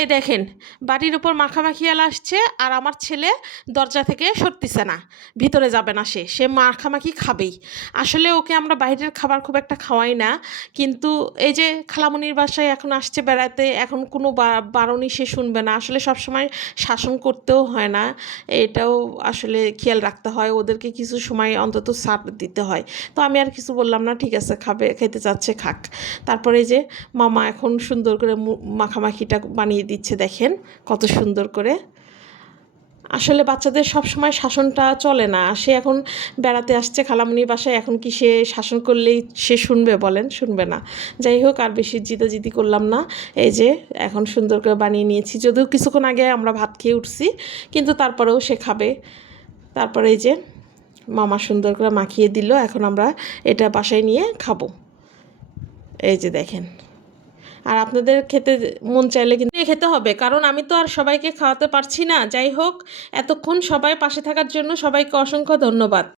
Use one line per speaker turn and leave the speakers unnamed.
এই দেখেন, বাড়ির উপর মাখামাখিয়াল আসছে আর আমার ছেলে দরজা থেকে সরতিছে না, ভিতরে যাবে না সে সে মাখামাখি খাবেই। আসলে ওকে আমরা বাইরের খাবার খুব একটা খাওয়াই না, কিন্তু এই যে খালামনির বাসায় এখন আসছে বেড়াতে, এখন কোনো বারণই সে শুনবে না। আসলে সবসময় শাসন করতেও হয় না, এটাও আসলে খেয়াল রাখতে হয়, ওদেরকে কিছু সময় অন্তত সার দিতে হয়। তো আমি আর কিছু বললাম না, ঠিক আছে, খাবে, খেতে চাচ্ছে, খাক। তারপরে যে মামা এখন সুন্দর করে মাখামাখিটা বানিয়ে দিচ্ছে দেখেন, কত সুন্দর করে। আসলে বাচ্চাদের সব সময় শাসনটা চলে না। সে এখন বেড়াতে আসছে খালামুনির বাসায়, এখন কি সে শাসন করলেই সে শুনবে বলেন? শুনবে না। যাই হোক, আর বেশি জিদাজিদি করলাম না। এই যে, এখন সুন্দর করে বানিয়ে নিয়েছি। যদিও কিছুক্ষণ আগে আমরা ভাত খেয়ে উঠছি, কিন্তু তারপরেও সে খাবে। তারপরে এই যে, মামা সুন্দর করে মাখিয়ে দিল। এখন আমরা এটা বাসায় নিয়ে খাব। এই যে দেখেন। আর আপনাদের খেতে মন চাইলে কিন্তু খেতে হবে। কারণ আমি তো আর সবাইকে খাওয়াতে পারছি না। যাই হোক, এতক্ষণ সবাই পাশে থাকার জন্য সবাইকে অসংখ্য ধন্যবাদ।